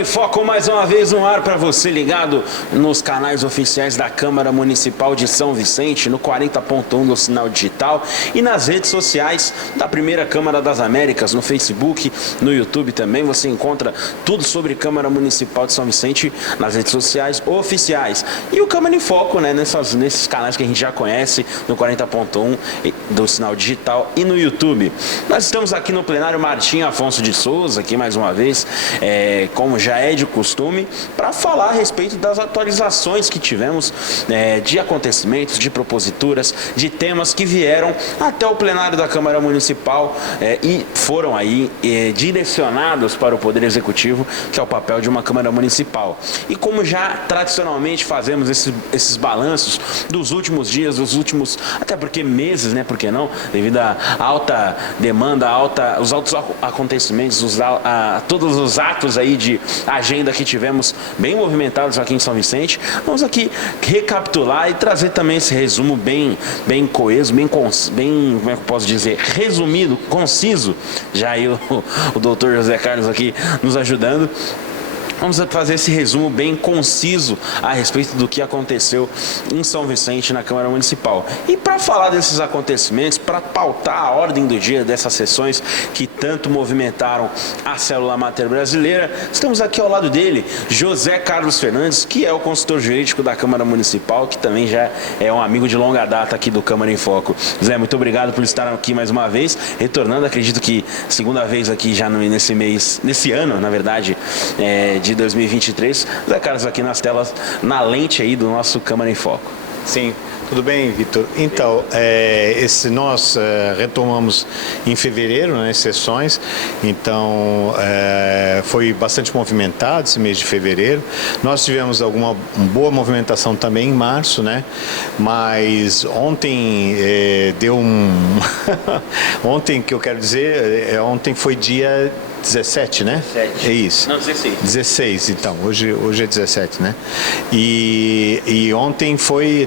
em Foco mais uma vez no ar para você ligado nos canais oficiais da Câmara Municipal de São Vicente, no 40.1 do sinal digital e nas redes sociais da primeira Câmara das Américas, no Facebook, no YouTube também. Você encontra tudo sobre Câmara Municipal de São Vicente nas redes sociais oficiais. E o Câmara em Foco, né, nesses canais que a gente já conhece, no 40.1 do sinal digital e no YouTube. Nós estamos aqui no plenário Martim Afonso de Souza, aqui mais uma vez, como já é de costume, para falar a respeito das atualizações que tivemos de acontecimentos, de proposituras, de temas que vieram até o plenário da Câmara Municipal e foram aí direcionados para o Poder Executivo, que é o papel de uma Câmara Municipal. E como já tradicionalmente fazemos esses balanços dos últimos dias, dos últimos, até porque meses, né, por que não, devido à alta demanda, os altos acontecimentos, todos os atos aí de agenda que tivemos bem movimentados aqui em São Vicente, vamos aqui recapitular e trazer também esse resumo bem coeso, bem, como é que eu posso dizer, resumido, conciso, já aí o doutor José Carlos aqui nos ajudando. Vamos fazer esse resumo bem conciso a respeito do que aconteceu em São Vicente, na Câmara Municipal. E para falar desses acontecimentos, para pautar a ordem do dia dessas sessões que tanto movimentaram a Célula Mater Brasileira, estamos aqui ao lado dele, José Carlos Fernandes, que é o consultor jurídico da Câmara Municipal, que também já é um amigo de longa data aqui do Câmara em Foco. José, muito obrigado por estar aqui mais uma vez, retornando, acredito que segunda vez aqui já nesse ano, na verdade, de 2023, Zé Carlos aqui nas telas, na lente aí do nosso Câmara em Foco. Sim, tudo bem, Vitor? Então, nós retomamos em fevereiro, né, sessões, então foi bastante movimentado esse mês de fevereiro. Nós tivemos alguma boa movimentação também em março, né? Mas ontem deu ontem, que eu quero dizer, ontem foi dia 17, né? 17. É isso. Não, 16. 16, então. Hoje é 17, né? E ontem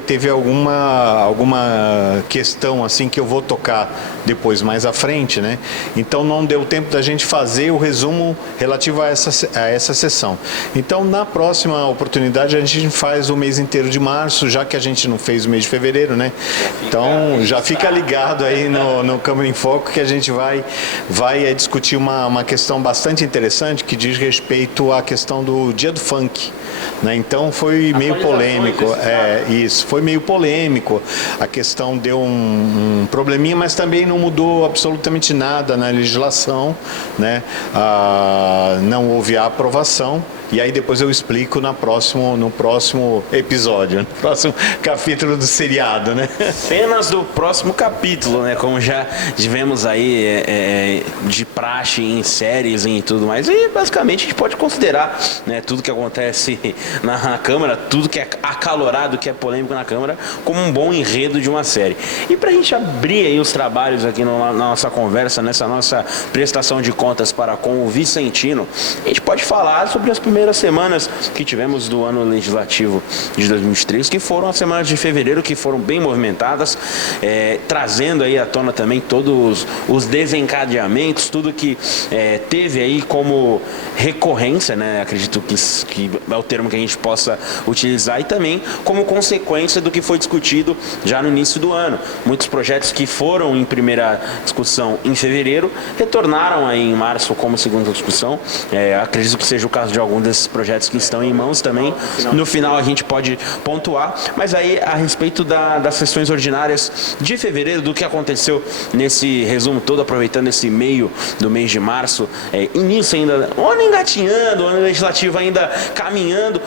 teve alguma questão assim que eu vou tocar depois mais à frente, né? Então não deu tempo da gente fazer o resumo relativo a essa sessão. Então na próxima oportunidade a gente faz o mês inteiro de março, já que a gente não fez o mês de fevereiro, né? Então já fica ligado aí no Câmara em Foco que a gente vai discutir uma questão bastante interessante que diz respeito à questão do Dia do Funk, né? Então foi meio polêmico, isso, foi meio polêmico, a questão deu um probleminha, mas também não mudou absolutamente nada na legislação, né? Não houve a aprovação. E aí depois eu explico no próximo episódio, no próximo capítulo do seriado, né? Cenas do próximo capítulo, né? Como já tivemos aí de praxe em séries e tudo mais. E basicamente a gente pode considerar, né, tudo que acontece na Câmara, tudo que é acalorado, que é polêmico na Câmara, como um bom enredo de uma série. E pra gente abrir aí os trabalhos aqui na nossa conversa, nessa nossa prestação de contas para com o Vicentino, a gente pode falar sobre as primeiras semanas que tivemos do ano legislativo de 2023, que foram as semanas de fevereiro, que foram bem movimentadas, trazendo aí à tona também todos os desencadeamentos, tudo que teve aí como recorrência, né? Acredito que é o termo que a gente possa utilizar, e também como consequência do que foi discutido já no início do ano. Muitos projetos que foram em primeira discussão em fevereiro retornaram aí em março como segunda discussão. Acredito que seja o caso de alguns desses projetos que estão em mãos também. No final a gente pode pontuar, mas aí a respeito das sessões ordinárias de fevereiro, do que aconteceu nesse resumo todo, aproveitando esse meio do mês de março, início ainda, o ano engatinhando, o ano legislativo ainda caminhando,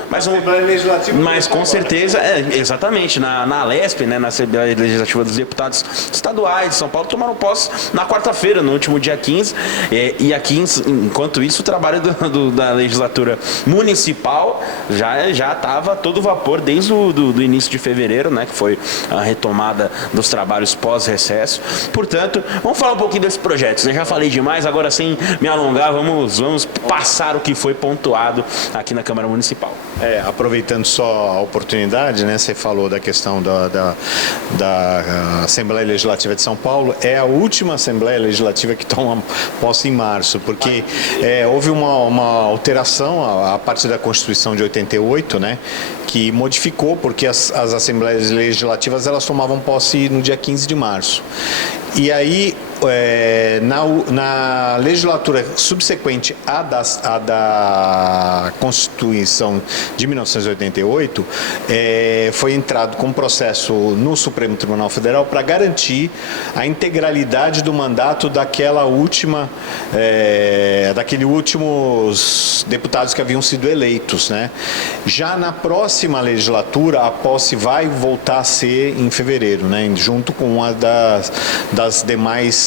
mas com certeza, exatamente, na Lesp, né, na Assembleia Legislativa dos Deputados Estaduais de São Paulo, tomaram posse na quarta-feira, no último dia 15, e aqui, enquanto isso, o trabalho da legislatura municipal já estava todo vapor desde do início de fevereiro, né, que foi a retomada dos trabalhos pós-recesso. Portanto, vamos falar um pouquinho desses projetos, né? Já falei demais, agora sem me alongar, vamos passar o que foi pontuado aqui na Câmara Municipal. Aproveitando só a oportunidade, né? Você falou da questão da Assembleia Legislativa de São Paulo. É a última Assembleia Legislativa que toma posse em março, porque houve uma alteração a partir da Constituição de 88, né? Que modificou, porque as Assembleias Legislativas elas tomavam posse no dia 15 de março. E aí, na legislatura subsequente à da Constituição de 1988, foi entrado com um processo no Supremo Tribunal Federal para garantir a integralidade do mandato daqueles últimos deputados que haviam sido eleitos, né? Já na próxima legislatura, a posse vai voltar a ser em fevereiro, né? Junto com uma das demais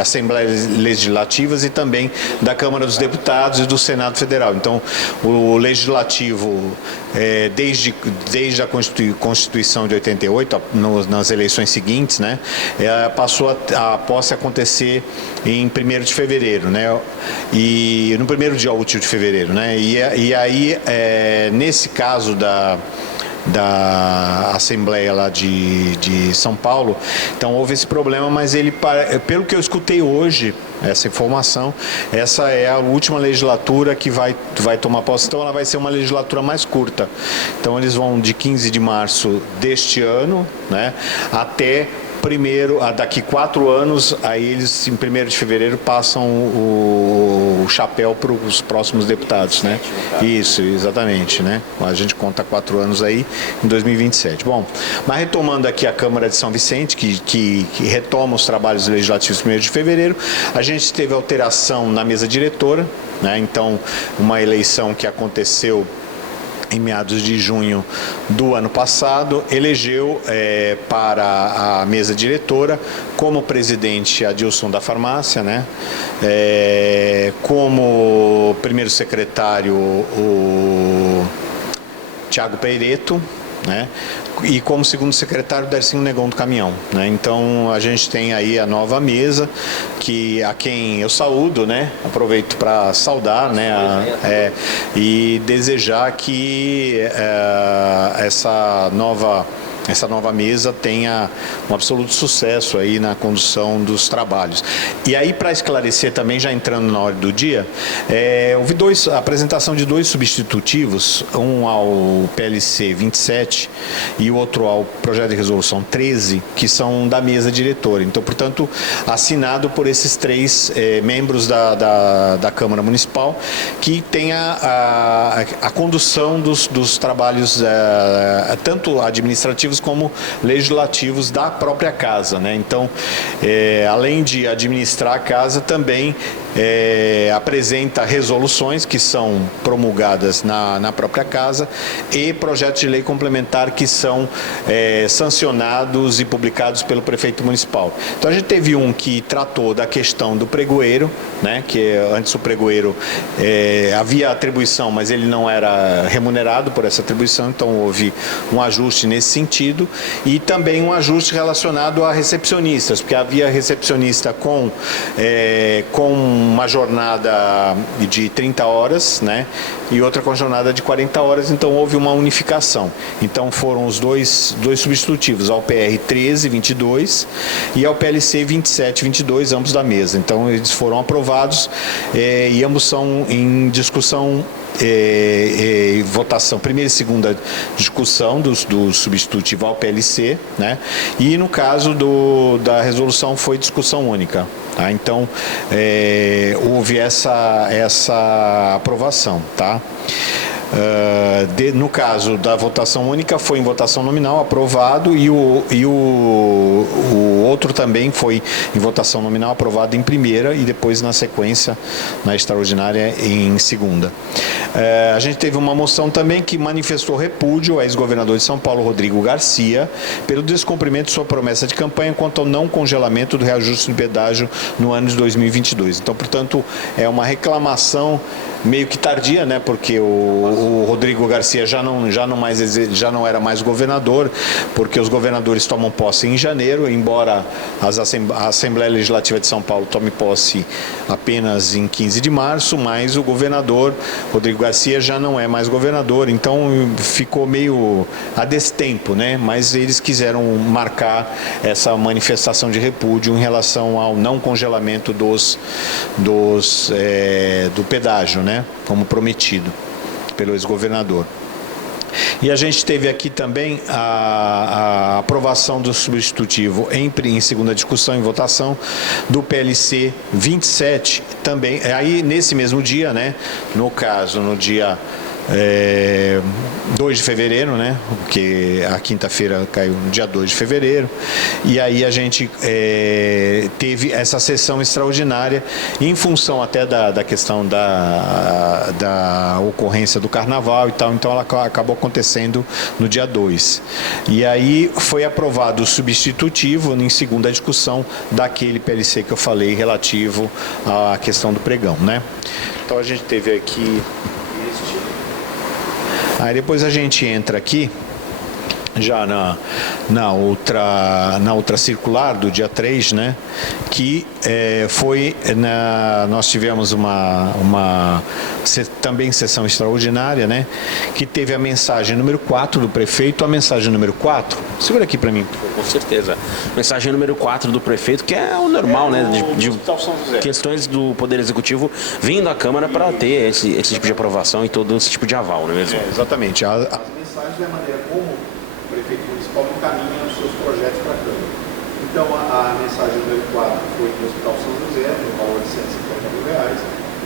Assembleias Legislativas e também da Câmara dos Deputados e do Senado Federal. Então, o Legislativo, desde a Constituição de 88, nas eleições seguintes, né, passou a posse acontecer em 1º de fevereiro, né, e no primeiro dia útil de fevereiro, né, e aí, nesse caso da Assembleia lá de São Paulo, então houve esse problema, mas pelo que eu escutei hoje, essa informação, essa é a última legislatura que vai tomar posse, então ela vai ser uma legislatura mais curta. Então eles vão de 15 de março deste ano, né, até daqui 4 anos, aí eles, em 1º de fevereiro, passam o chapéu para os próximos deputados, né? Isso, exatamente, né? A gente conta 4 anos aí, em 2027. Bom, mas retomando aqui a Câmara de São Vicente, que retoma os trabalhos legislativos em 1º de fevereiro, a gente teve alteração na mesa diretora, né? Então, uma eleição que aconteceu em meados de junho do ano passado, elegeu para a mesa diretora como presidente Adilson da Farmácia, né? Como primeiro secretário o Tiago Peireto, né? E como segundo secretário Dercinho Negão do Caminhão, né? Então a gente tem aí a nova mesa, a quem eu saúdo, né? Aproveito para saudar, né? E desejar que essa nova mesa tenha um absoluto sucesso aí na condução dos trabalhos. E aí, para esclarecer também, já entrando na hora do dia, houve a apresentação de 2 substitutivos, um ao PLC 27 e o outro ao projeto de resolução 13, que são da mesa diretora. Então, portanto, assinado por esses 3 membros da Câmara Municipal, que tem a condução dos trabalhos tanto administrativos como legislativos da própria casa, né? Então, além de administrar a casa, também apresenta resoluções que são promulgadas na própria casa e projetos de lei complementar que são sancionados e publicados pelo prefeito municipal. Então, a gente teve um que tratou da questão do pregoeiro, né? Que antes o pregoeiro havia atribuição, mas ele não era remunerado por essa atribuição, então houve um ajuste nesse sentido e também um ajuste relacionado a recepcionistas, porque havia recepcionista com uma jornada de 30 horas, né? E outra com jornada de 40 horas, então houve uma unificação. Então foram os dois substitutivos, ao PR 13, 22 e ao PLC 27, 22, ambos da mesa. Então eles foram aprovados e ambos são em discussão votação, primeira e segunda discussão do substitutivo ao PLC, né? E no caso da resolução foi discussão única. Tá? Então, houve essa aprovação. Tá? No caso da votação única, foi em votação nominal aprovado e o outro também foi em votação nominal aprovado em primeira e depois na sequência, na extraordinária, em segunda. A gente teve uma moção também que manifestou repúdio ao ex-governador de São Paulo, Rodrigo Garcia, pelo descumprimento de sua promessa de campanha quanto ao não congelamento do reajuste do pedágio no ano de 2022. Então, portanto, é uma reclamação meio que tardia, né? Porque o o Rodrigo Garcia já não era mais governador, porque os governadores tomam posse em janeiro, embora a Assembleia Legislativa de São Paulo tome posse apenas em 15 de março, mas o governador Rodrigo Garcia já não é mais governador, então ficou meio a destempo, né? Mas eles quiseram marcar essa manifestação de repúdio em relação ao não congelamento do pedágio, né? Como prometido pelo ex-governador. E a gente teve aqui também a aprovação do substitutivo em segunda discussão, em votação, do PLC 27, também, aí nesse mesmo dia, né? No caso, no dia 2 de fevereiro, né? Porque a quinta-feira caiu no dia 2 de fevereiro, e aí a gente teve essa sessão extraordinária em função até da questão da ocorrência do carnaval e tal, então ela acabou acontecendo no dia 2. E aí foi aprovado o substitutivo em segunda discussão daquele PLC que eu falei relativo à questão do pregão, né? Então a gente teve aqui aí depois a gente entra aqui, já na outra circular do dia 3, né? Que nós tivemos também sessão extraordinária, né? Que teve a mensagem número 4 do prefeito. A mensagem número 4, segura aqui para mim. Com certeza. Mensagem número 4 do prefeito, que é o normal, né? De questões do Poder Executivo vindo à Câmara para ter esse tipo de aprovação e todo esse tipo de aval, não é mesmo? Exatamente. As mensagens é a maneira como o prefeito municipal encaminha os seus projetos para a Câmara. Então, a mensagem número 4 foi do Hospital São José, no valor de R$150 mil,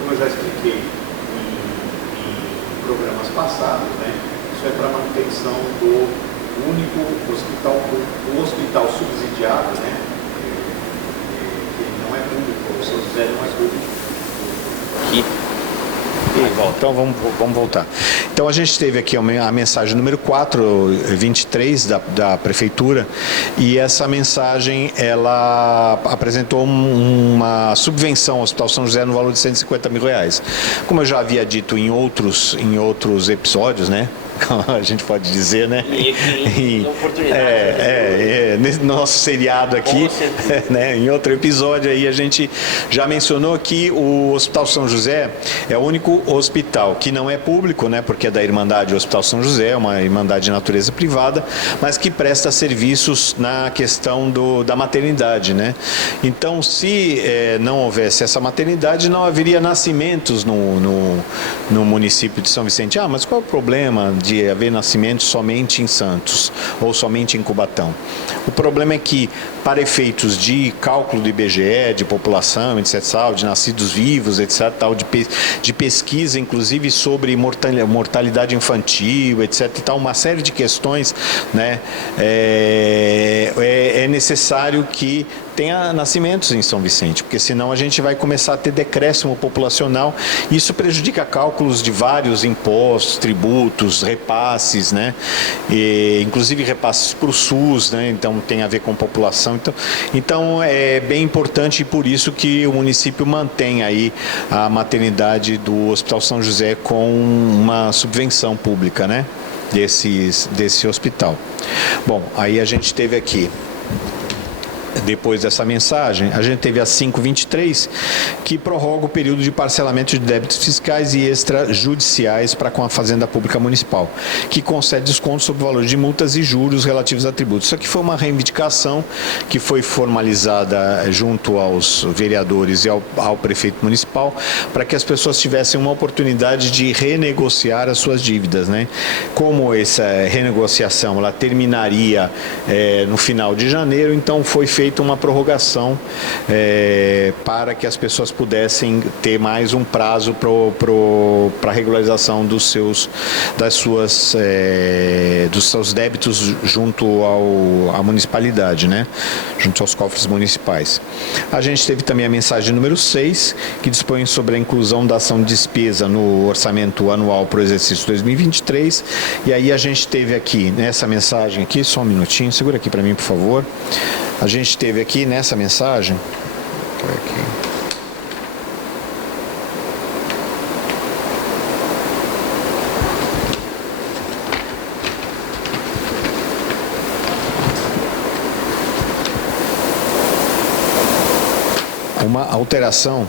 como eu já expliquei em programas passados, né? Isso é para manutenção do único hospital subsidiado, né? Que não é público, o São José não é público. Então vamos voltar. Então a gente teve aqui a mensagem número 423 da Prefeitura, e essa mensagem ela apresentou uma subvenção ao Hospital São José no valor de R$150 mil. Como eu já havia dito em outros episódios, né? A gente pode dizer, né? E oportunidade. Nesse nosso seriado aqui, né, em outro episódio aí a gente já mencionou que o Hospital São José é o único hospital que não é público, né, porque é da Irmandade Hospital São José, uma irmandade de natureza privada, mas que presta serviços na questão da maternidade, né? Então, se não houvesse essa maternidade, não haveria nascimentos no município de São Vicente. Mas qual é o problema de haver nascimentos somente em Santos ou somente em Cubatão? O problema é que, para efeitos de cálculo do IBGE, de população, etc., de nascidos vivos, etc., tal, de pesquisa, inclusive sobre mortalidade infantil, etc., e tal, uma série de questões, né, é necessário que tenha nascimentos em São Vicente, porque senão a gente vai começar a ter decréscimo populacional, e isso prejudica cálculos de vários impostos, tributos, repasses, né? Inclusive repasses para o SUS, né? Então tem a ver com população. Então é bem importante, e por isso que o município mantém aí a maternidade do Hospital São José com uma subvenção pública, né? Desse hospital. Bom, aí a gente teve aqui, depois dessa mensagem, a gente teve a 523, que prorroga o período de parcelamento de débitos fiscais e extrajudiciais para com a Fazenda Pública Municipal, que concede desconto sobre o valor de multas e juros relativos a tributos. Isso aqui foi uma reivindicação que foi formalizada junto aos vereadores e ao prefeito municipal, para que as pessoas tivessem uma oportunidade de renegociar as suas dívidas, né? Como essa renegociação ela terminaria no final de janeiro, então foi feita uma prorrogação para que as pessoas pudessem ter mais um prazo para a regularização dos seus débitos junto à municipalidade, né? Junto aos cofres municipais. A gente teve também a mensagem número 6, que dispõe sobre a inclusão da ação de despesa no orçamento anual para o exercício 2023, e aí a gente teve aqui, nessa mensagem aqui, só um minutinho, segura aqui para mim, por favor. A gente teve aqui nessa mensagem, uma alteração.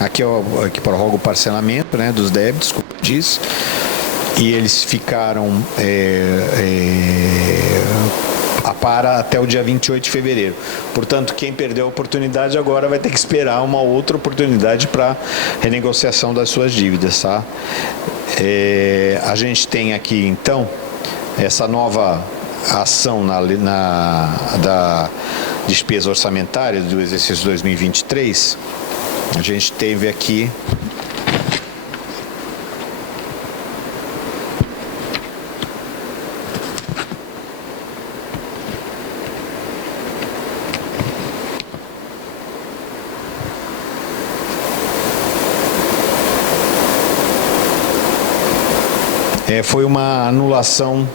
Aqui é que prorroga o parcelamento, né, dos débitos, como diz, e eles ficaram para até o dia 28 de fevereiro. Portanto, quem perdeu a oportunidade agora vai ter que esperar uma outra oportunidade para renegociação das suas dívidas, tá? A gente tem aqui, então, essa nova ação da despesa orçamentária do exercício 2023. A gente teve aqui foi uma anulação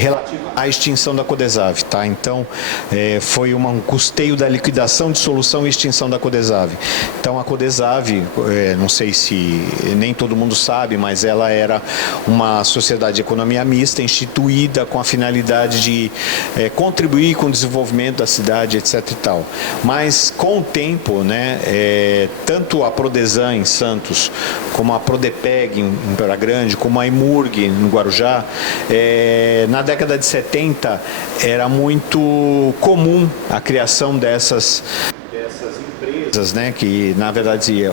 relativa à extinção da Codesave, tá? Então, foi um custeio da liquidação, dissolução e extinção da Codesave. Então, a Codesave, não sei se nem todo mundo sabe, mas ela era uma sociedade de economia mista, instituída com a finalidade de contribuir com o desenvolvimento da cidade, etc. e tal. Mas, com o tempo, né, tanto a Prodesan em Santos, como a Prodepeg em Praia Grande, como a Imurg no Guarujá, na década de 70 era muito comum a criação dessas empresas, né, que na verdade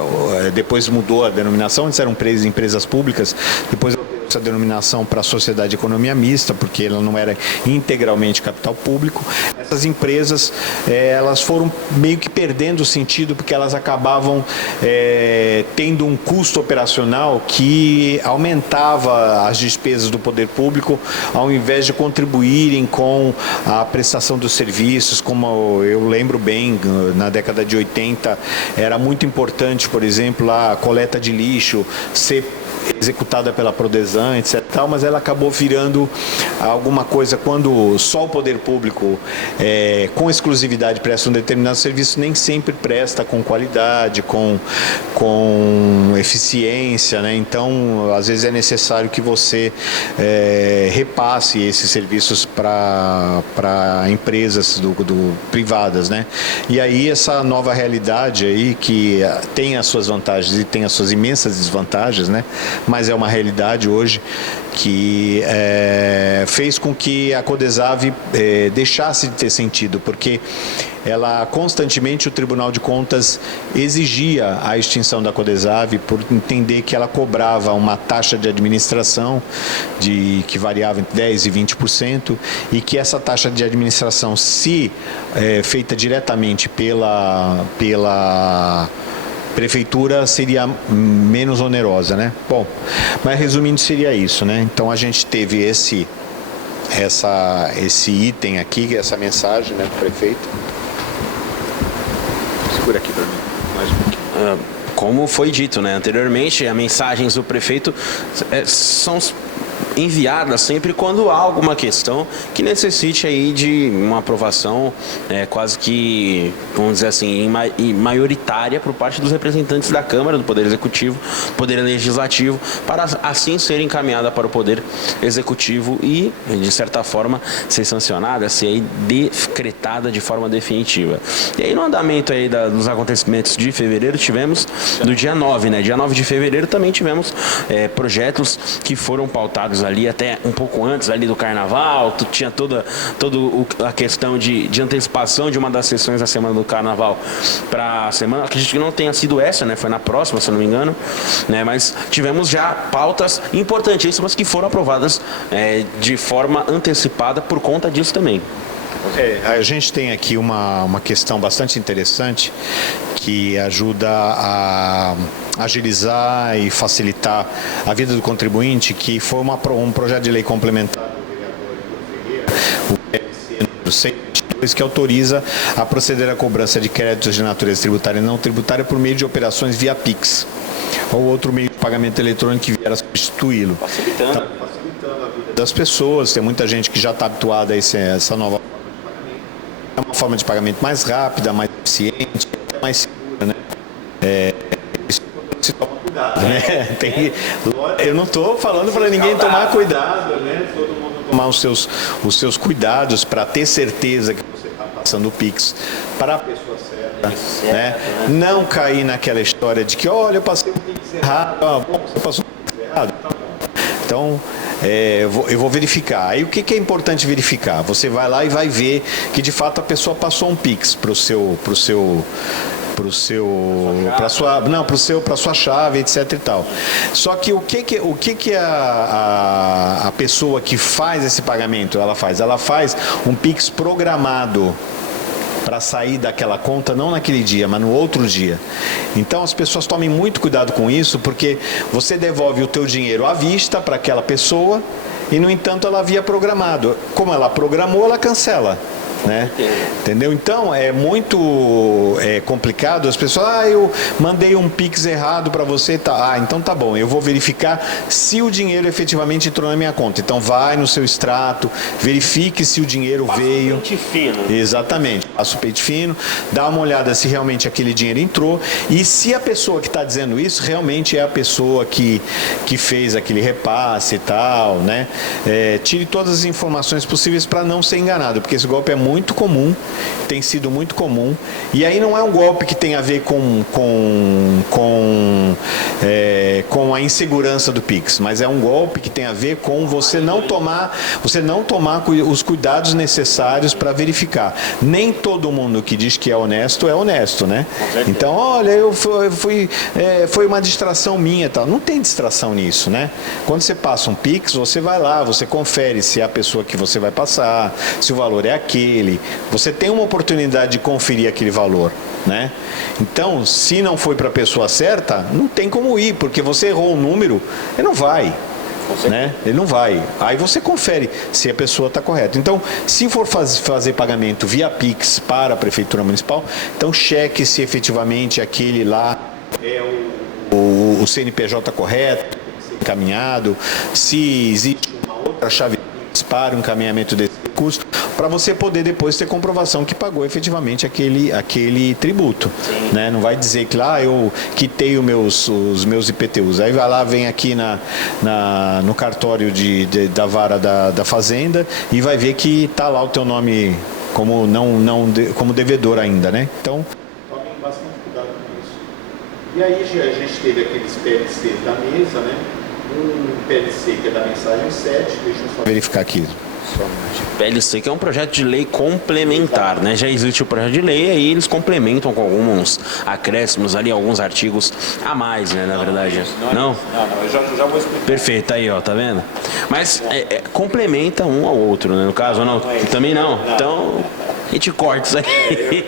depois mudou a denominação, antes eram empresas públicas, depois essa denominação para a sociedade de economia mista, porque ela não era integralmente capital público. Essas empresas, elas foram meio que perdendo o sentido, porque elas acabavam tendo um custo operacional que aumentava as despesas do poder público, ao invés de contribuírem com a prestação dos serviços. Como eu lembro bem, na década de 80, era muito importante, por exemplo, a coleta de lixo ser executada pela Prodesan, etc. Mas ela acabou virando alguma coisa quando só o poder público, com exclusividade, presta um determinado serviço, nem sempre presta com qualidade, com eficiência, né? Então, às vezes é necessário que você repasse esses serviços para empresas privadas, né? E aí essa nova realidade aí, que tem as suas vantagens e tem as suas imensas desvantagens, né? Mas é uma realidade hoje que fez com que a Codesave deixasse de ter sentido, porque ela constantemente, o Tribunal de Contas exigia a extinção da Codesave por entender que ela cobrava uma taxa de administração que variava entre 10% e 20%, e que essa taxa de administração, se feita diretamente pela prefeitura, seria menos onerosa, né? Bom, mas resumindo, seria isso, né? Então a gente teve esse item aqui, essa mensagem, né, do prefeito. Segura aqui para mim, mais um pouquinho. Como foi dito, né, anteriormente, as mensagens do prefeito são enviadas sempre quando há alguma questão que necessite aí de uma aprovação quase que, vamos dizer assim, maioritária por parte dos representantes da Câmara, do Poder Executivo, Poder Legislativo, para assim ser encaminhada para o Poder Executivo e, de certa forma, ser sancionada, ser aí decretada de forma definitiva. E aí, no andamento aí dos acontecimentos de fevereiro, tivemos, no dia 9, né? Dia 9 de fevereiro também tivemos projetos que foram pautados ali até um pouco antes ali do Carnaval. Tinha toda a questão de antecipação de uma das sessões da semana do Carnaval para a semana, acredito que não tenha sido essa, né? Foi na próxima, se não me engano, né? Mas tivemos já pautas importantíssimas que foram aprovadas de forma antecipada por conta disso também. A gente tem aqui uma questão bastante interessante que ajuda a agilizar e facilitar a vida do contribuinte, que foi um projeto de lei complementar do vereador Igor Ferreira, o PLC número 122, que autoriza a proceder à cobrança de créditos de natureza tributária e não tributária por meio de operações via Pix ou outro meio de pagamento eletrônico que vier a substituí-lo. Facilitando a vida das pessoas. Tem muita gente que já está habituada a essa nova é uma forma de pagamento mais rápida, mais eficiente, mais segura, né? Isso se toma cuidado, né? Eu não estou falando para ninguém tomar cuidado, né? Todo mundo tomar os seus cuidados para ter certeza que você está passando o Pix para a pessoa certa, né? Não cair naquela história de que, olha, eu passei um Pix errado, bom, você passou um Pix errado, tá bom. Então, eu vou verificar. Aí o que é importante verificar? Você vai lá e vai ver que de fato a pessoa passou um Pix para sua chave, etc e tal. Só que o que a pessoa que faz esse pagamento ela faz? Ela faz um Pix programado para sair daquela conta, não naquele dia, mas no outro dia. Então as pessoas tomem muito cuidado com isso, porque você devolve o teu dinheiro à vista para aquela pessoa e, no entanto, ela havia programado. Como ela programou, ela cancela. Né? Entendeu? Então é muito complicado. As pessoas, eu mandei um Pix errado para você, tá? Então tá bom, eu vou verificar se o dinheiro efetivamente entrou na minha conta. Então vai no seu extrato, verifique se o dinheiro veio. Passa o pente fino. Exatamente, passa o pente fino, dá uma olhada se realmente aquele dinheiro entrou e se a pessoa que está dizendo isso realmente é a pessoa que fez aquele repasse e tal, né? Tire todas as informações possíveis para não ser enganado, porque esse golpe é muito comum, tem sido muito comum, e aí não é um golpe que tem a ver com a insegurança do Pix, mas é um golpe que tem a ver com você não tomar os cuidados necessários para verificar. Nem todo mundo que diz que é honesto, né? Então, olha, foi uma distração minha, tal. Não tem distração nisso, né? Quando você passa um Pix, você vai lá, você confere se é a pessoa que você vai passar, se o valor é aquele. Você tem uma oportunidade de conferir aquele valor, né? Então, se não foi para a pessoa certa, não tem como ir, porque você errou o número, ele não vai. Né? Ele não vai. Aí você confere se a pessoa está correta. Então, se for fazer pagamento via Pix para a Prefeitura Municipal, então cheque se efetivamente aquele lá é o CNPJ correto, encaminhado, se existe uma outra chave Pix para o encaminhamento desse custo, para você poder depois ter comprovação que pagou efetivamente aquele tributo, né? Não vai dizer que lá eu quitei os meus IPTUs, aí vai lá, vem aqui no cartório da vara da Fazenda e vai ver que está lá o teu nome como devedor ainda, né? Então, tomem bastante cuidado com isso. E aí a gente teve aqueles PLC da mesa, né? Um PLC que é da mensagem 7, deixa eu só verificar aqui. PLC, que é um projeto de lei complementar, né? Já existe o projeto de lei, aí eles complementam com alguns acréscimos ali, alguns artigos a mais, né? Na verdade. Não? Não, eu já vou explicar. Perfeito, aí, ó, tá vendo? Mas complementa um ao outro, né? No caso, não? Também não. Então, a gente corta isso aqui.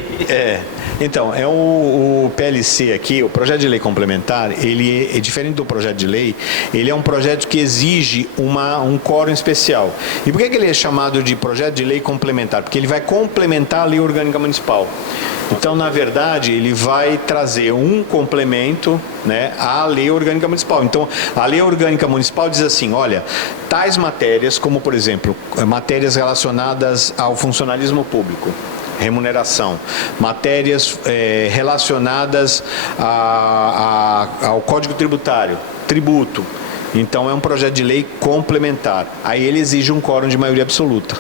Então, o PLC aqui, o projeto de lei complementar, ele é diferente do projeto de lei, ele é um projeto que exige um quórum especial. E por que ele é chamado de projeto de lei complementar? Porque ele vai complementar a lei orgânica municipal. Então, na verdade, ele vai trazer um complemento, né, à lei orgânica municipal. Então, a lei orgânica municipal diz assim, olha, tais matérias, como por exemplo, matérias relacionadas ao funcionalismo público, remuneração, matérias relacionadas ao Código Tributário, tributo. Então é um projeto de lei complementar. Aí ele exige um quórum de maioria absoluta,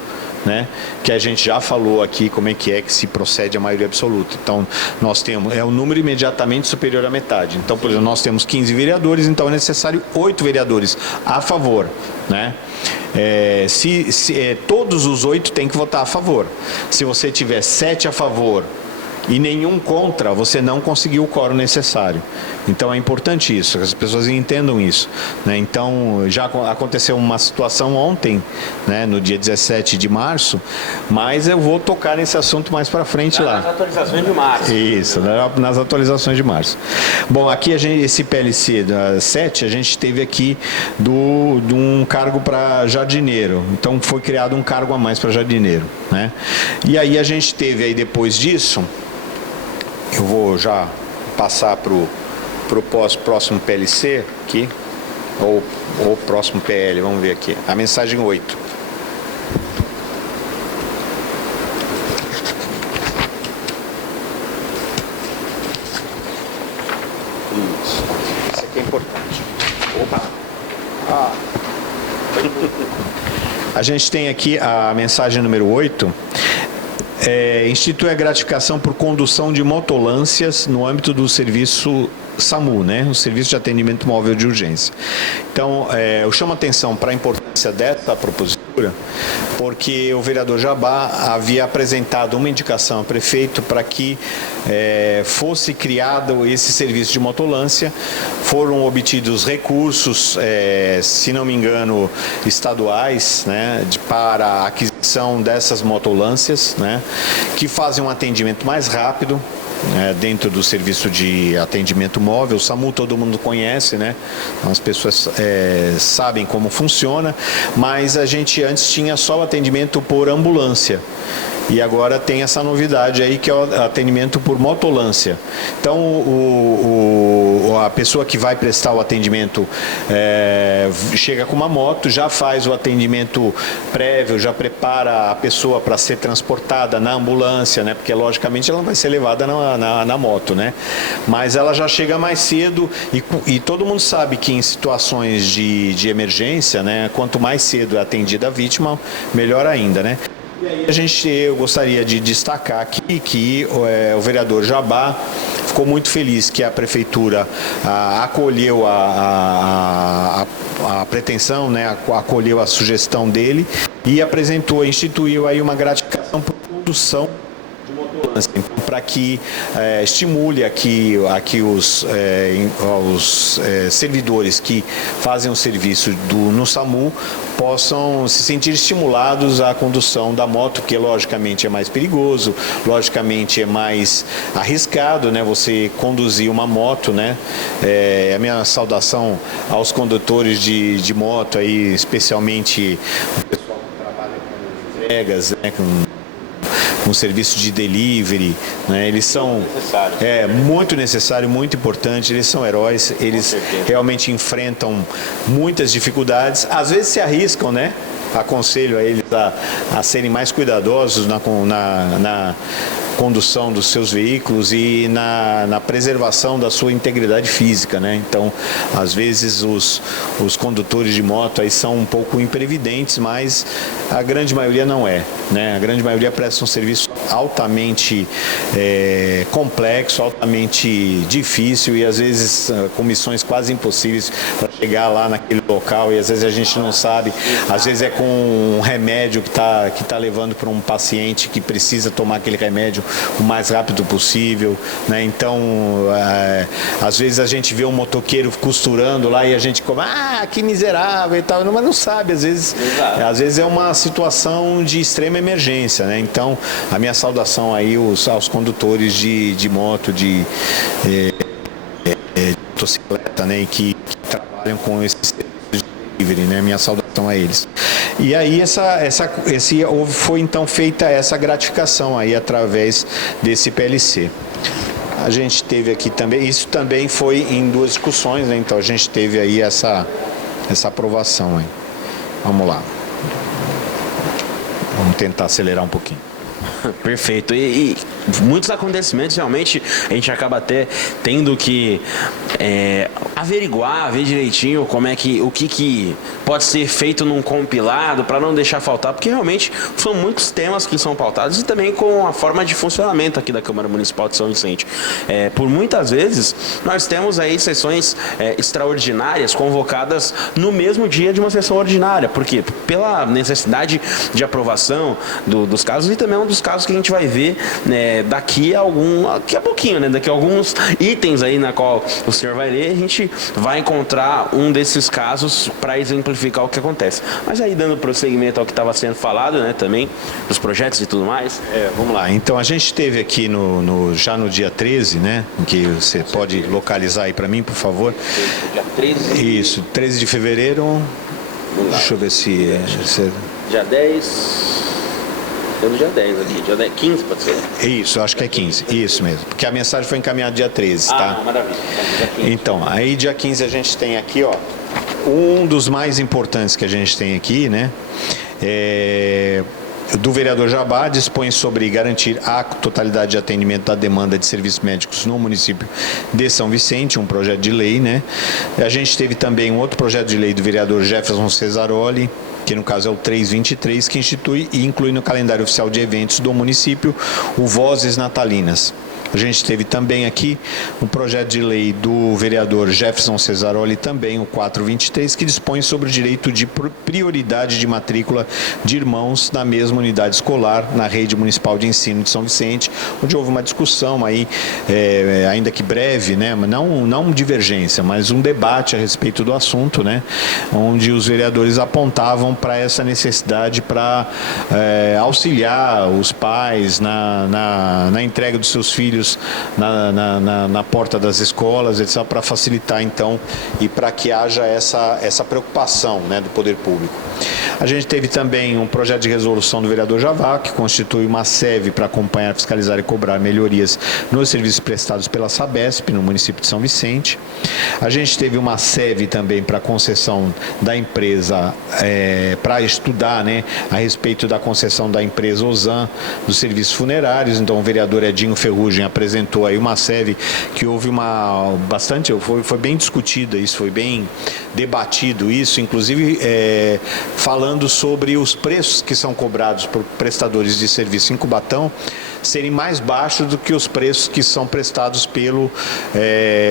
né? Que a gente já falou aqui como é que se procede a maioria absoluta. Então nós temos um número imediatamente superior à metade. Então, por exemplo, nós temos 15 vereadores, então é necessário 8 vereadores a favor, né? Todos os 8 têm que votar a favor. Se você tiver 7 a favor e nenhum contra, você não conseguiu o quórum necessário. Então é importante isso, que as pessoas entendam isso, né? Então já aconteceu uma situação ontem, né, no dia 17 de março, mas eu vou tocar nesse assunto mais para frente lá. Nas atualizações de março. Isso, nas atualizações de março. Bom, aqui esse PLC da 7, a gente teve aqui de um cargo para jardineiro. Então foi criado um cargo a mais para jardineiro, né? E aí a gente teve aí depois disso, eu vou já passar para o próximo PLC aqui, ou próximo PL, vamos ver aqui, a mensagem 8. Isso aqui é importante. Opa! A gente tem aqui a mensagem número 8. institui a gratificação por condução de motolâncias no âmbito do serviço SAMU, né? O Serviço de Atendimento Móvel de Urgência. Então, eu chamo a atenção para a importância dessa propositura, porque o vereador Jabá havia apresentado uma indicação ao prefeito para que fosse criado esse serviço de motolância. Foram obtidos recursos, se não me engano, estaduais, né, para a aquisição dessas motolâncias, né, que fazem um atendimento mais rápido, dentro do serviço de atendimento móvel. O SAMU todo mundo conhece, né? As pessoas sabem como funciona, mas a gente antes tinha só o atendimento por ambulância. E agora tem essa novidade aí, que é o atendimento por motolância. Então, a pessoa que vai prestar o atendimento chega com uma moto, já faz o atendimento prévio, já prepara a pessoa para ser transportada na ambulância, né? Porque, logicamente, ela não vai ser levada na moto, né? Mas ela já chega mais cedo e todo mundo sabe que em situações de emergência, né? Quanto mais cedo é atendida a vítima, melhor ainda, né? E aí eu gostaria de destacar aqui que o vereador Jabá ficou muito feliz que a prefeitura acolheu a pretensão, né, acolheu a sugestão dele e instituiu aí uma gratificação por condução de motolância, para que estimule aqui os servidores que fazem o serviço no SAMU possam se sentir estimulados à condução da moto, porque logicamente é mais perigoso, logicamente é mais arriscado, né, você conduzir uma moto, né? A minha saudação aos condutores de moto aí, especialmente o pessoal que trabalha com entregas, né, com serviço de delivery, né? Eles são muito necessário, muito importante, eles são heróis, eles realmente enfrentam muitas dificuldades, às vezes se arriscam, né? Aconselho a eles a serem mais cuidadosos na condução dos seus veículos e na preservação da sua integridade física, né? Então, às vezes os condutores de moto aí são um pouco imprevidentes, mas a grande maioria não é, né? A grande maioria presta um serviço altamente complexo, altamente difícil e às vezes com missões quase impossíveis para chegar lá naquele local, e às vezes a gente não sabe, às vezes é com um remédio que tá levando para um paciente que precisa tomar aquele remédio o mais rápido possível, né? Então, às vezes a gente vê um motoqueiro costurando lá e a gente come, que miserável e tal, mas não sabe, às vezes é uma situação de extrema emergência, né? Então, a minha saudação aí aos condutores de moto, de motocicleta, né? E que trabalham com esse serviço de delivery, né? Minha saudação a eles. E aí foi então feita essa gratificação aí através desse PLC. A gente teve aqui também, isso também foi em 2 discussões, né? Então a gente teve aí essa aprovação aí. Vamos lá. Vamos tentar acelerar um pouquinho. Perfeito. E muitos acontecimentos, realmente, a gente acaba até tendo que averiguar, ver direitinho o que pode ser feito num compilado para não deixar faltar, porque realmente são muitos temas que são pautados e também com a forma de funcionamento aqui da Câmara Municipal de São Vicente. Por muitas vezes, nós temos aí sessões extraordinárias convocadas no mesmo dia de uma sessão ordinária. Por quê? Pela necessidade de aprovação dos casos e também um dos casos que a gente vai ver, né, daqui a pouquinho, né, daqui a alguns itens aí na qual o senhor vai ler, a gente vai encontrar um desses casos para exemplificar o que acontece. Mas aí, dando prosseguimento ao que estava sendo falado, né, também, dos projetos e tudo mais. Vamos lá. Então, a gente teve aqui já no dia 13, né, que você pode localizar aí para mim, por favor. Dia 13? Isso, 13 de fevereiro. Deixa eu ver se... Dia 10... É do dia 10 aqui, dia 10, 15 pode ser? Isso, acho que é 15, isso mesmo. Porque a mensagem foi encaminhada dia 13, tá? Maravilha. Então, aí dia 15 a gente tem aqui, ó, um dos mais importantes que a gente tem aqui, né? Do vereador Jabá, dispõe sobre garantir a totalidade de atendimento da demanda de serviços médicos no município de São Vicente, um projeto de lei, né? A gente teve também um outro projeto de lei do vereador Jefferson Cesaroli, que no caso é o 323, que institui e inclui no calendário oficial de eventos do município o Vozes Natalinas. A gente teve também aqui um projeto de lei do vereador Jefferson Cesaroli, também o 423, que dispõe sobre o direito de prioridade de matrícula de irmãos na mesma unidade escolar na rede municipal de ensino de São Vicente, onde houve uma discussão aí, ainda que breve, né, não divergência, mas um debate a respeito do assunto, né, onde os vereadores apontavam para essa necessidade para auxiliar os pais na entrega dos seus filhos na porta das escolas, etc., para facilitar então e para que haja essa preocupação, né, do poder público. A gente teve também um projeto de resolução do vereador Javá, que constitui uma SEV para acompanhar, fiscalizar e cobrar melhorias nos serviços prestados pela Sabesp, no município de São Vicente. A gente teve uma SEV também para concessão da empresa, para estudar, né, a respeito da concessão da empresa Ozan dos serviços funerários. Então o vereador Edinho Ferrugem apresentou aí uma SEV que houve foi bem discutida, isso foi bem debatido, isso, inclusive falando sobre os preços que são cobrados por prestadores de serviço em Cubatão serem mais baixos do que os preços que são prestados pelo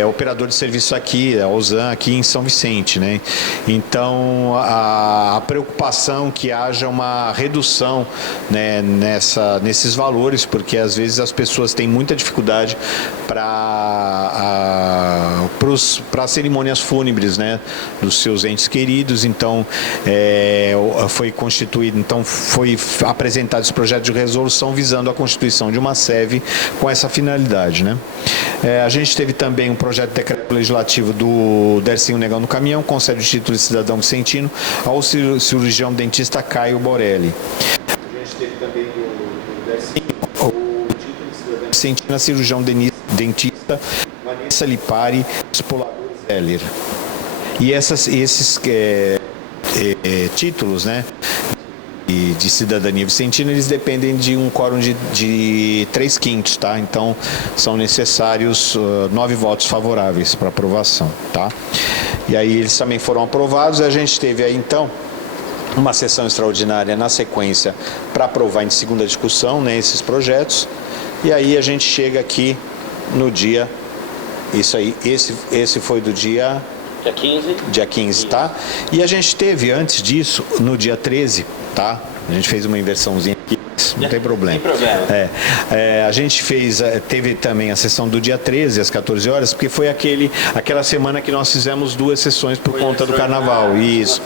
operador de serviço aqui, a Ozan, aqui em São Vicente, né? Então, a preocupação que haja uma redução, né, nesses valores, porque às vezes as pessoas têm muita dificuldade para cerimônias fúnebres, né, dos seus entes queridos. Então, foi apresentado esse projeto de resolução visando a constituição de uma SEV com essa finalidade, né? A gente teve também um projeto de decreto legislativo do Dercinho Negão no Caminhão, concede o título de cidadão vicentino ao cirurgião dentista Caio Borelli. A gente teve também do Dercinho o título de cidadão vicentino a cirurgião dentista Vanessa Lipari Spolador Zeller. E esses títulos, né, de cidadania vicentina, eles dependem de um quórum de 3/5, tá? Então, são necessários 9 votos favoráveis para aprovação, tá? E aí eles também foram aprovados e a gente teve aí, então, uma sessão extraordinária na sequência para aprovar em segunda discussão, né, esses projetos. E aí a gente chega aqui no dia, isso aí, esse foi do dia... Dia 15, tá? E a gente teve, antes disso, no dia 13, tá? A gente fez uma inversãozinha aqui, não tem problema. Sem problema. A gente teve também a sessão do dia 13, às 14 horas, porque foi aquela semana que nós fizemos 2 sessões por conta do carnaval. Isso.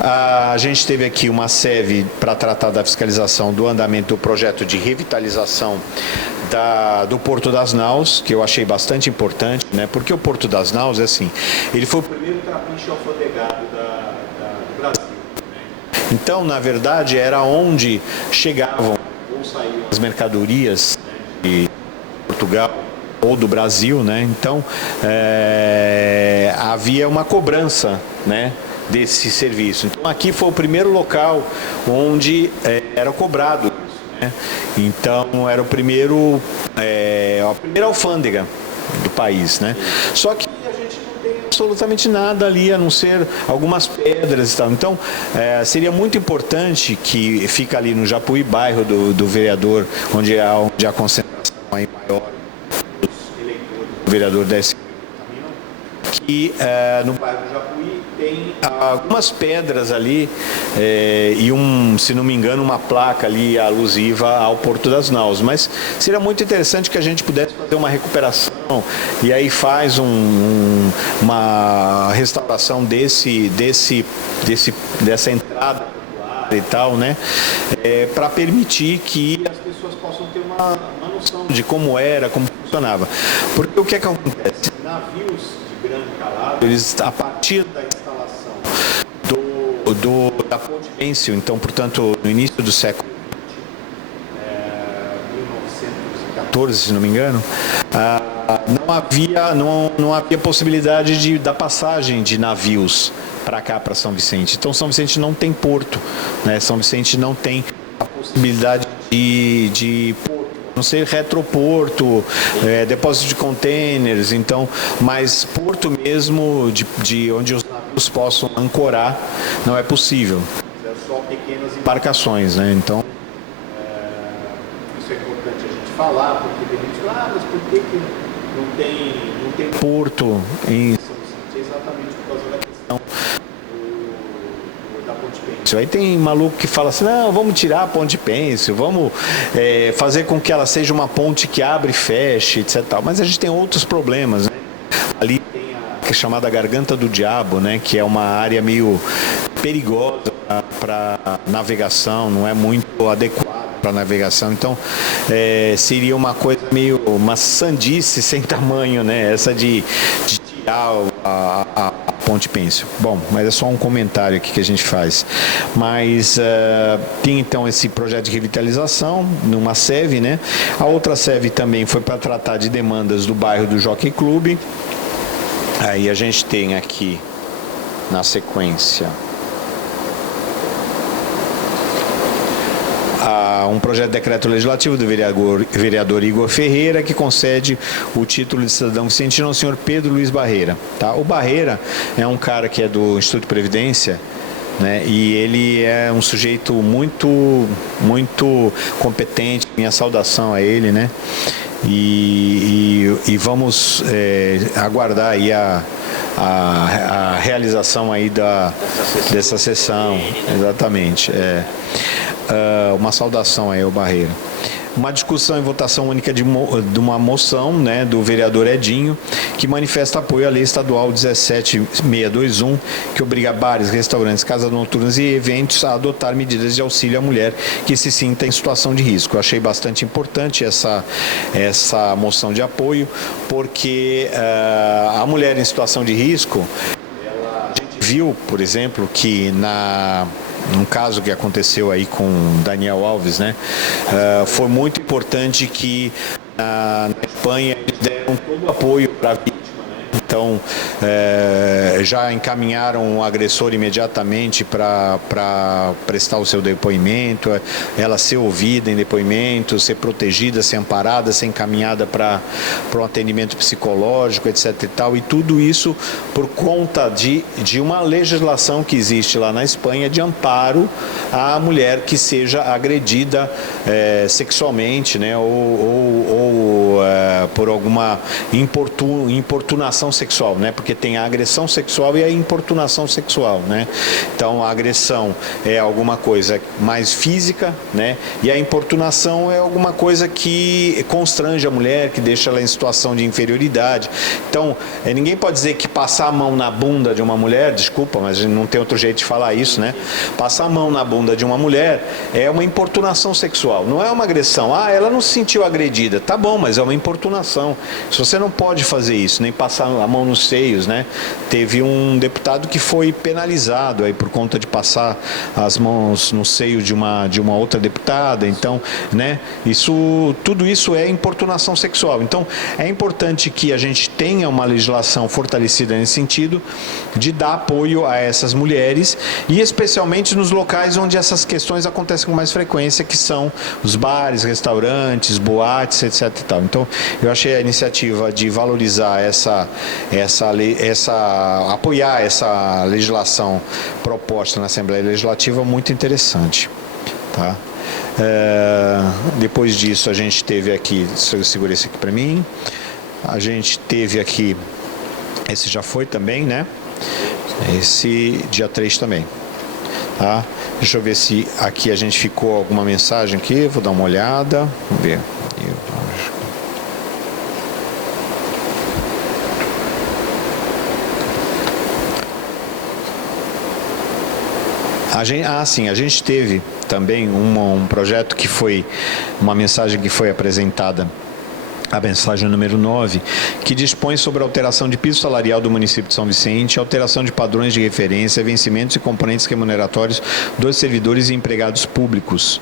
A gente teve aqui uma SEV para tratar da fiscalização do andamento do projeto de revitalização do Porto das Naus, que eu achei bastante importante, né? Porque o Porto das Naus, assim, ele foi o primeiro trapiche alfandegado do Brasil, né? Então, na verdade, era onde chegavam ou saíam as mercadorias, né, de Portugal ou do Brasil, né? Então, havia uma cobrança, né, desse serviço. Então, aqui foi o primeiro local onde era cobrado isso, né? Então, era a primeira alfândega do país, né? Só que a gente não tem absolutamente nada ali, a não ser algumas pedras e tal. Então, seria muito importante, que fica ali no Japuí, bairro do vereador, onde a concentração aí maior dos eleitores do vereador Décio, que no bairro do Japuí tem algumas pedras ali e se não me engano, uma placa ali alusiva ao Porto das Naus. Mas seria muito interessante que a gente pudesse fazer uma recuperação e aí faz uma restauração dessa entrada e tal, né? Para permitir que as pessoas possam ter uma noção de como funcionava. Porque o que é que acontece? Navios de grande calado, eles, a partir da instalação da Ponte Pêncil, então, portanto, no início do século 1914, se não me engano, não havia possibilidade da passagem de navios para cá, para São Vicente. Então, São Vicente não tem porto, né? São Vicente não tem a possibilidade de porto, a não ser retroporto, depósito de contêineres, então, mas porto mesmo de onde os navios possam ancorar não é possível. só pequenas embarcações, né? Então, isso é importante a gente falar, porque tem gente que fala, mas por que não tem porto em São Vicente? É exatamente por causa da questão da Ponte Pêncil. Aí tem maluco que fala assim, não, vamos tirar a Ponte Pêncil, vamos fazer com que ela seja uma ponte que abre e feche, etc. Mas a gente tem outros problemas, né? Ali tem a chamada Garganta do Diabo, né? Que é uma área meio perigosa para navegação, não é muito adequada para navegação, então seria uma coisa meio uma sandice sem tamanho, né? Essa de tirar a Ponte Pêncil. Bom, mas é só um comentário aqui que a gente faz. Mas tem então esse projeto de revitalização numa SEV, né? A outra SEV também foi para tratar de demandas do bairro do Jockey Club. Aí a gente tem aqui na sequência um projeto de decreto legislativo do vereador Igor Ferreira, que concede o título de cidadão vicentino ao senhor Pedro Luiz Barreira. Tá? O Barreira é um cara que é do Instituto de Previdência, né? E ele é um sujeito muito competente, minha saudação a ele, né? E vamos aguardar aí a realização aí dessa sessão, exatamente. Uma saudação aí ao Barreira. Uma discussão e votação única de uma moção, né, do vereador Edinho, que manifesta apoio à lei estadual 17621, que obriga bares, restaurantes, casas noturnas e eventos a adotar medidas de auxílio à mulher que se sinta em situação de risco. Eu achei bastante importante essa moção de apoio, porque a mulher em situação de risco, a gente viu, por exemplo, que num caso que aconteceu aí com Daniel Alves, né? Foi muito importante que na Espanha eles deram todo o apoio para a vítima, né? Então, já encaminharam o agressor imediatamente para prestar o seu depoimento, ela ser ouvida em depoimento, ser protegida, ser amparada, ser encaminhada para um atendimento psicológico, etc. e tal. E tudo isso por conta de uma legislação que existe lá na Espanha de amparo à mulher que seja agredida sexualmente, né? ou por alguma importunação sexual, né? Porque tem a agressão sexual e a importunação sexual, né? Então a agressão é alguma coisa mais física, né? E a importunação é alguma coisa que constrange a mulher, que deixa ela em situação de inferioridade. Então ninguém pode dizer que passar a mão na bunda de uma mulher, desculpa, mas não tem outro jeito de falar isso, né? Passar a mão na bunda de uma mulher é uma importunação sexual, não é uma agressão. Ela não se sentiu agredida, tá bom, mas é uma importunação. Se você não pode fazer isso, nem passar a mão nos seios, né? Teve um deputado que foi penalizado aí por conta de passar as mãos no seio de uma outra deputada. Então, né? Tudo isso é importunação sexual. Então, é importante que a gente tenha uma legislação fortalecida nesse sentido de dar apoio a essas mulheres e especialmente nos locais onde essas questões acontecem com mais frequência, que são os bares, restaurantes, boates, etc. e tal. Então, eu achei a iniciativa de valorizar apoiar essa legislação proposta na Assembleia Legislativa muito interessante, tá? Depois disso a gente teve aqui, segura esse aqui para mim, a gente teve aqui, esse já foi também, né? Esse dia 3 também, tá? Deixa eu ver se aqui a gente ficou alguma mensagem aqui, vou dar uma olhada, vamos ver. Sim, a gente teve também um projeto que foi, uma mensagem que foi apresentada, a mensagem número 9, que dispõe sobre a alteração de piso salarial do município de São Vicente, alteração de padrões de referência, vencimentos e componentes remuneratórios dos servidores e empregados públicos.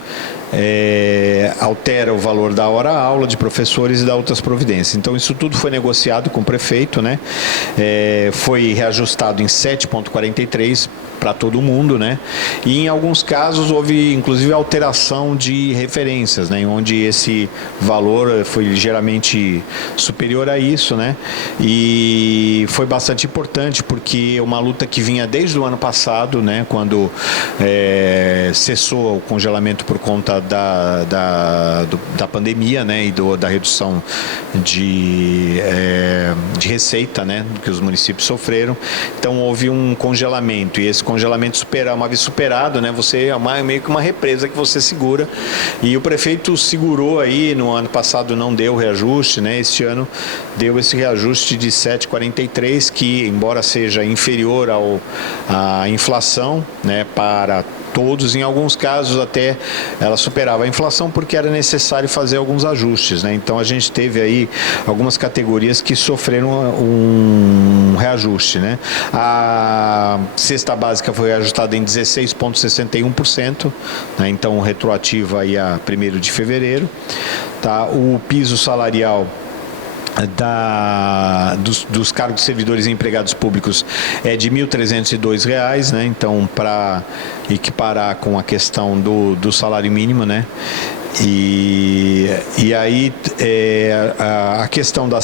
Altera o valor da hora-aula de professores e da outras providências. Então, isso tudo foi negociado com o prefeito, né? Foi reajustado em 7,43 para todo mundo, né? E em alguns casos houve, inclusive, alteração de referências, né? Onde esse valor foi ligeiramente superior a isso, né? E foi bastante importante porque uma luta que vinha desde o ano passado, né? Quando cessou o congelamento por conta da pandemia, né, e da redução de receita, né, que os municípios sofreram. Então houve um congelamento, e esse congelamento uma vez superado, né, você é meio que uma represa que você segura, e o prefeito segurou aí. No ano passado não deu reajuste, né, este ano deu esse reajuste de 7,43, que embora seja inferior à inflação, né, para todos, em alguns casos até ela superava a inflação, porque era necessário fazer alguns ajustes, né? Então a gente teve aí algumas categorias que sofreram um reajuste, né? A cesta básica foi ajustada em 16,61%, né? Então retroativa aí a 1º de fevereiro, tá? O piso salarial dos cargos de servidores e empregados públicos é de R$ 1.302, né? Então, para equiparar com a questão do salário mínimo, né? E aí a questão da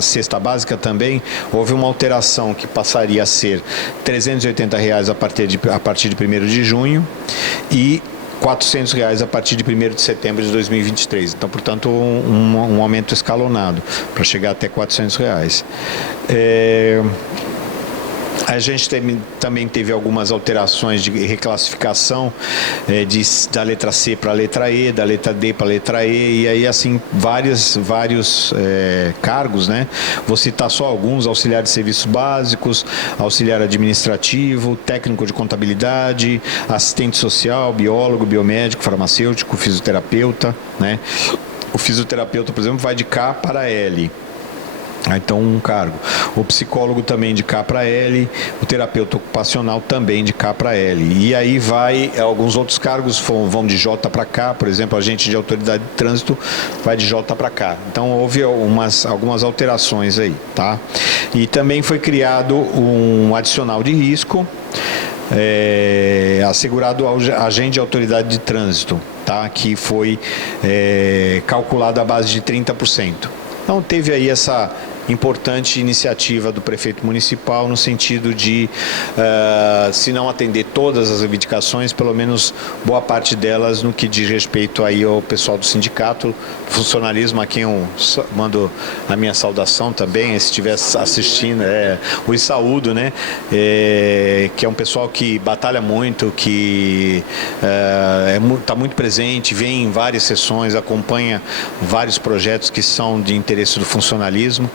cesta básica também houve uma alteração que passaria a ser R$ 380 a partir de 1º de junho e R$ 400 a partir de 1º de setembro de 2023. Então, portanto, um aumento escalonado para chegar até R$ 400. A gente também teve algumas alterações de reclassificação da letra C para a letra E, da letra D para a letra E, e aí assim vários cargos, né? Vou citar só alguns: auxiliar de serviços básicos, auxiliar administrativo, técnico de contabilidade, assistente social, biólogo, biomédico, farmacêutico, fisioterapeuta, né? O fisioterapeuta, por exemplo, vai de K para L. Então, um cargo. O psicólogo também de K para L, o terapeuta ocupacional também de K para L. E aí alguns outros cargos vão de J para K, por exemplo, agente de autoridade de trânsito vai de J para K. Então, houve algumas alterações aí, tá? E também foi criado um adicional de risco, assegurado ao agente de autoridade de trânsito, tá? Que foi calculado à base de 30%. Então, teve aí essa importante iniciativa do prefeito municipal no sentido de, se não atender todas as reivindicações, pelo menos boa parte delas no que diz respeito aí ao pessoal do sindicato, do funcionalismo, a quem eu mando a minha saudação também, se estiver assistindo, os saúdo, né? Que é um pessoal que batalha muito, que está muito presente, vem em várias sessões, acompanha vários projetos que são de interesse do funcionalismo.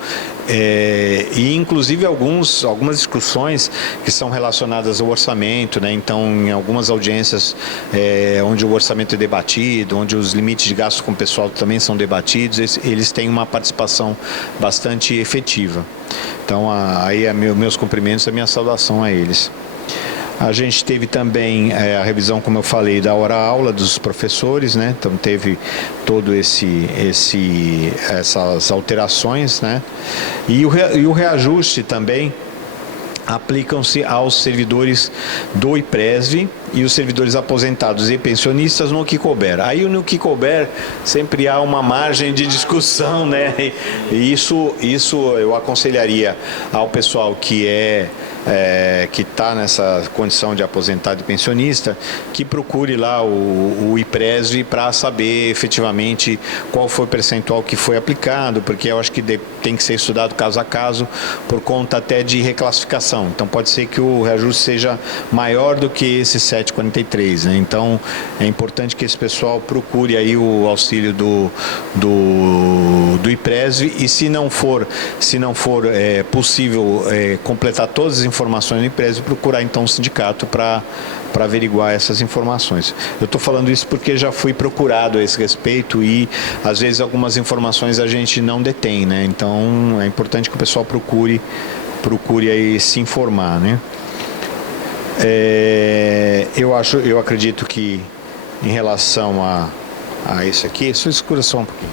E inclusive algumas discussões que são relacionadas ao orçamento, né? Então, em algumas audiências onde o orçamento é debatido, onde os limites de gasto com o pessoal também são debatidos, eles têm uma participação bastante efetiva. Então, aí meus cumprimentos, a minha saudação a eles. A gente teve também a revisão, como eu falei, da hora-aula dos professores, né? Então teve todo essas alterações, né? E o reajuste também aplicam-se aos servidores do IPRESV e os servidores aposentados e pensionistas no que couber. Aí no que couber sempre há uma margem de discussão, né? E isso eu aconselharia ao pessoal que está nessa condição de aposentado e pensionista, que procure lá o IPRESV para saber efetivamente qual foi o percentual que foi aplicado, porque eu acho que tem que ser estudado caso a caso, por conta até de reclassificação. Então pode ser que o reajuste seja maior do que esse 7,43, né? Então é importante que esse pessoal procure aí o auxílio do IPRESV, e se não for possível completar todas as informações do IPRESV, procurar então o sindicato para averiguar essas informações. Eu estou falando isso porque já fui procurado a esse respeito e às vezes algumas informações a gente não detém, né? Então é importante que o pessoal procure aí se informar, né? Eu acredito que em relação a isso aqui, só escura só um pouquinho.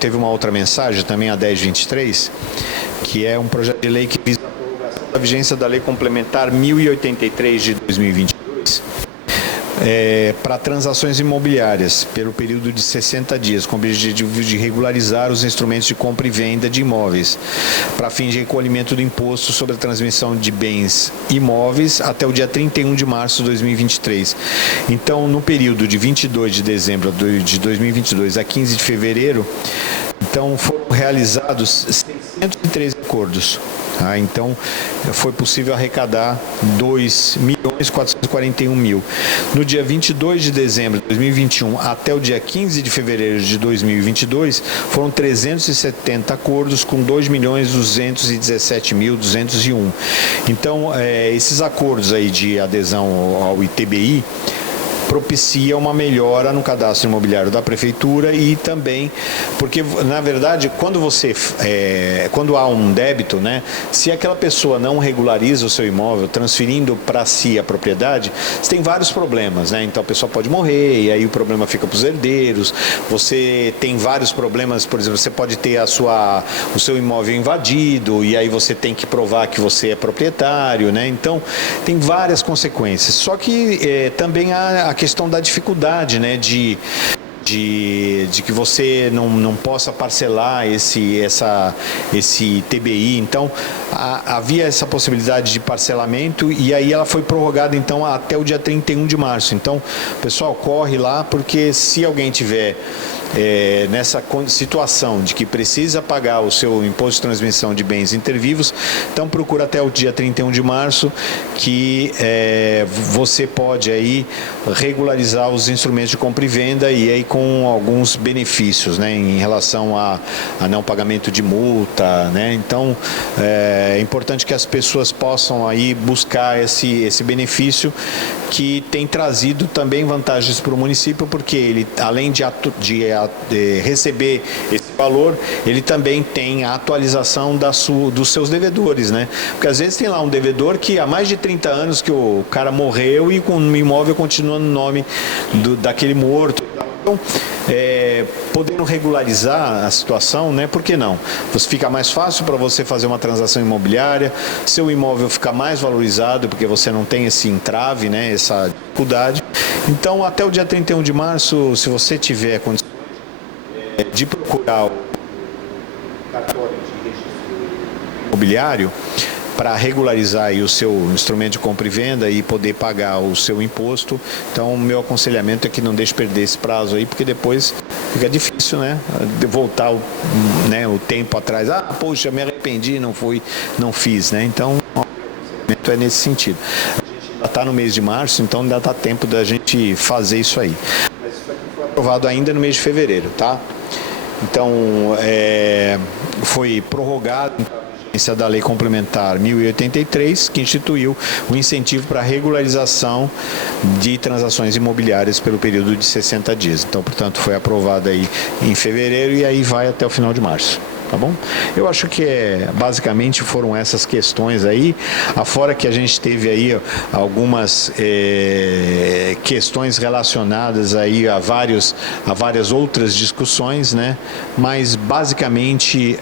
Teve uma outra mensagem também, a 1023, que é um projeto de lei que visa a prorrogação da vigência da Lei Complementar 1083 de 2022. para transações imobiliárias pelo período de 60 dias, com o objetivo de regularizar os instrumentos de compra e venda de imóveis, para fins de recolhimento do imposto sobre a transmissão de bens imóveis até o dia 31 de março de 2023. Então, no período de 22 de dezembro de 2022 a 15 de fevereiro, então foram realizados 613 acordos. Então, foi possível arrecadar 2.441.000. No dia 22 de dezembro de 2021 até o dia 15 de fevereiro de 2022, foram 370 acordos com 2.217.201. Então, esses acordos aí de adesão ao ITBI propicia uma melhora no cadastro imobiliário da prefeitura e também, porque na verdade quando há um débito, né, se aquela pessoa não regulariza o seu imóvel, transferindo para si a propriedade, você tem vários problemas, né? Então a pessoa pode morrer e aí o problema fica para os herdeiros, você tem vários problemas, por exemplo, você pode ter o seu imóvel invadido e aí você tem que provar que você é proprietário, né? Então tem várias consequências, só que também há a questão da dificuldade, né, de que você não possa parcelar esse TBI. Então, havia essa possibilidade de parcelamento e aí ela foi prorrogada então até o dia 31 de março. Então, pessoal, corre lá, porque se alguém tiver nessa situação de que precisa pagar o seu imposto de transmissão de bens intervivos, então procura até o dia 31 de março que você pode aí regularizar os instrumentos de compra e venda e aí com alguns benefícios, né, em relação a não pagamento de multa, né? Então é importante que as pessoas possam aí buscar esse benefício que tem trazido também vantagens para o município, porque ele, além de receber esse valor, ele também tem a atualização dos seus devedores, né? Porque às vezes tem lá um devedor que há mais de 30 anos que o cara morreu e com o imóvel continua no nome daquele morto. Então, podendo regularizar a situação, né? Por que não? Fica mais fácil para você fazer uma transação imobiliária, seu imóvel fica mais valorizado, porque você não tem esse entrave, né? Essa dificuldade. Então, até o dia 31 de março, se você tiver condições de procurar o cartório de registro imobiliário, para regularizar aí o seu instrumento de compra e venda e poder pagar o seu imposto. Então, o meu aconselhamento é que não deixe perder esse prazo aí, porque depois fica difícil, né? De voltar o tempo atrás. Poxa, me arrependi, não fiz, né? Então, o aconselhamento é nesse sentido. A gente ainda está no mês de março, então ainda está tempo da gente fazer isso aí. Mas isso aqui foi aprovado ainda no mês de fevereiro, tá? Então, foi prorrogado da Lei Complementar 1083, que instituiu o incentivo para regularização de transações imobiliárias pelo período de 60 dias. Então, portanto, foi aprovado aí em fevereiro e aí vai até o final de março. Tá bom? Eu acho que basicamente foram essas questões aí, afora que a gente teve aí algumas questões relacionadas aí a várias outras discussões, né? Mas basicamente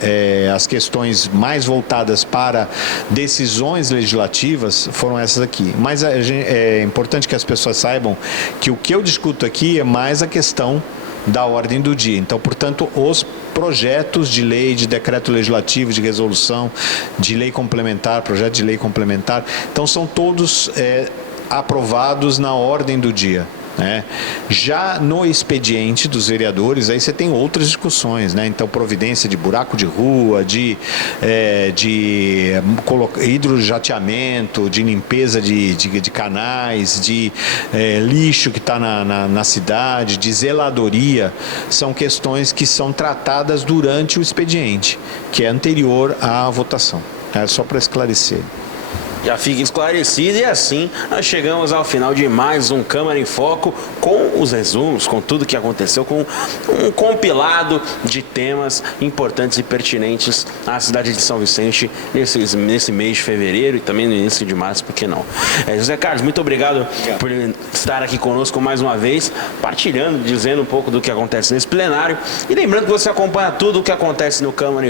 as questões mais voltadas para decisões legislativas foram essas aqui. Mas é importante que as pessoas saibam que o que eu discuto aqui é mais a questão da ordem do dia. Então, portanto, os projetos de lei, de decreto legislativo, de resolução, de lei complementar, projeto de lei complementar, então são todos aprovados na ordem do dia. Já no expediente dos vereadores, aí você tem outras discussões, né? Então, providência de buraco de rua, de hidrojateamento, de limpeza de canais, de lixo que está na cidade, de zeladoria, são questões que são tratadas durante o expediente, que é anterior à votação. É só para esclarecer. Já fica esclarecido e assim nós chegamos ao final de mais um Câmara em Foco com os resumos, com tudo que aconteceu, com um compilado de temas importantes e pertinentes à cidade de São Vicente nesse mês de fevereiro e também no início de março, por que não? José Carlos, muito obrigado por estar aqui conosco mais uma vez, partilhando, dizendo um pouco do que acontece nesse plenário e lembrando que você acompanha tudo o que acontece no Câmara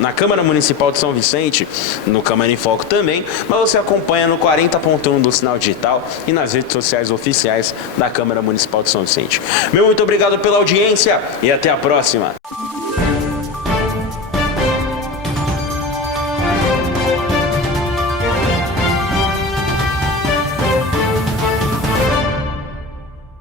na Câmara Municipal de São Vicente, no Câmara em Foco também, mas você acompanha no 40.1 do Sinal Digital e nas redes sociais oficiais da Câmara Municipal de São Vicente. Meu muito obrigado pela audiência e até a próxima.